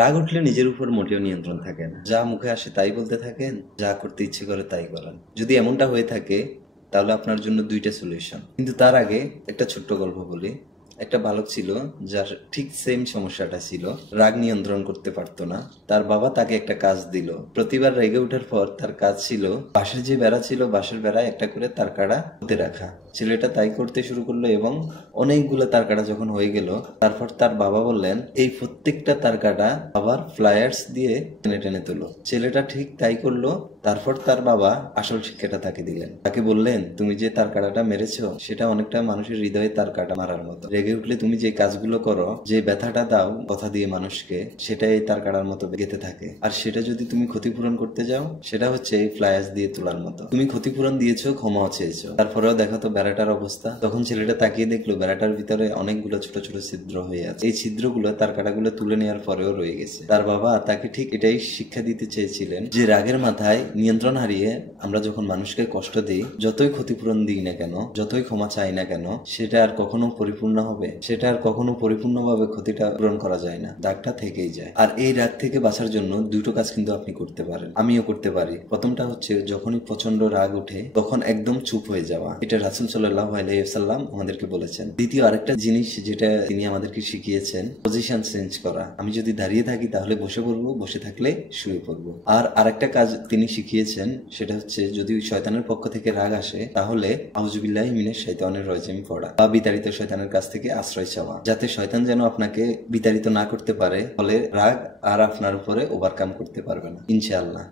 রাগ উঠলে নিজের উপর মোটেও নিয়ন্ত্রণ থাকে না, যা মুখে আসে তাই বলতে থাকেন, যা করতে ইচ্ছে করে তাই করেন। যদি এমনটা হয়ে থাকে তাহলে আপনার জন্য দুইটা সলিউশন। কিন্তু তার আগে একটা ছোট্ট গল্প বলি। একটা বালক ছিল যার ঠিক সেম সমস্যাটা ছিল, রাগ নিয়ন্ত্রণ করতে পারতো না। তার বাবা তাকে একটা কাজ দিল। প্রতিবার রেগে ওঠার পর তার কাজ ছিল বাঁশের যে বেড়া ছিল, বাঁশের বেড়ায় একটা করে তার কাটা পুঁতে রাখা। ছেলেটা তাই করতে শুরু করলো এবং অনেকগুলো তার কাটা যখন হয়ে গেল, তারপর তার বাবা বললেন এই প্রত্যেকটা তার কাটা আবার ফ্লায়ার্স দিয়ে টেনে টেনে তোলো। ছেলেটা ঠিক তাই করলো। তারপর তার বাবা আসল শিক্ষাটা তাকে দিলেন। তাকে বললেন তুমি যে তার কাটাটা মেরেছো সেটা অনেকটা মানুষের হৃদয়ে তার কাটা মারার মতো। রেগে উঠলে তুমি যে কাজগুলো করো, যে ব্যথাটা দাও কথা দিয়ে মানুষকে, সেটাই তার কাটার মতো গেঁথে থাকে। আর সেটা যদি তুমি ক্ষতিপূরণ করতে যাও, সেটা হচ্ছে এই ফ্লায়ার্স দিয়ে তোলার মতো। তুমি ক্ষতিপূরণ দিয়েছো, ক্ষমাও চেয়েছো, তারপরেও দেখো তো বেড়াটার অবস্থা। তখন ছেলেটা তাকিয়ে দেখলো বেড়াটার ভিতরে অনেকগুলো ছোট ছোট ছিদ্র হয়ে আছে। এই ছিদ্রগুলো তার কাটাগুলো তুলে নেওয়ার পরেও রয়ে গেছে। তার বাবা তাকে ঠিক এটাই শিক্ষা দিতে চেয়েছিলেন যে রাগের মাথায় নিয়ন্ত্রণ হারিয়ে আমরা যখন মানুষকে কষ্ট দিই, যতই ক্ষতিপূরণ দিই না কেন, যতই ক্ষমা চাই না কেন, সেটা আর কখনো পরিপূর্ণ হবে, সেটা আর কখনো পরিপূর্ণভাবে ক্ষতিটা পূরণ করা যায় না, দাগটা থেকেই যায়। আর এই রাগ থেকে বাঁচার জন্য দুটো কাজ কিন্তু আপনি করতে পারেন, আমিও করতে পারি। প্রথমটা হচ্ছে যখনই প্রচন্ড রাগ উঠে তখন একদম চুপ হয়ে যাওয়া। এটা রাসূল সাল্লাল্লাহু আলাইহি ওয়াসাল্লাম আমাদেরকে বলেছেন। দ্বিতীয় আরেকটা জিনিস যেটা তিনি আমাদেরকে শিখিয়েছেন, পজিশন চেঞ্জ করা। আমি যদি দাঁড়িয়ে থাকি তাহলে বসে পড়বো, বসে থাকলে শুয়ে পড়বো। আর আরেকটা কাজ তিনি শিখিয়েছেন, সেটা হচ্ছে যদি শয়তানের পক্ষ থেকে রাগ আসে তাহলে আউযুবিল্লাহি মিনাশ শাইতানির রাজিম পড়া বা বিতাড়িত শয়তানের কাছ থেকে আশ্রয় চাওয়া, যাতে শয়তান যেন আপনাকে বিতাড়িত না করতে পারে, ফলে রাগ আর আপনার উপরে ওভারকাম করতে পারবে না, ইনশাআল্লাহ।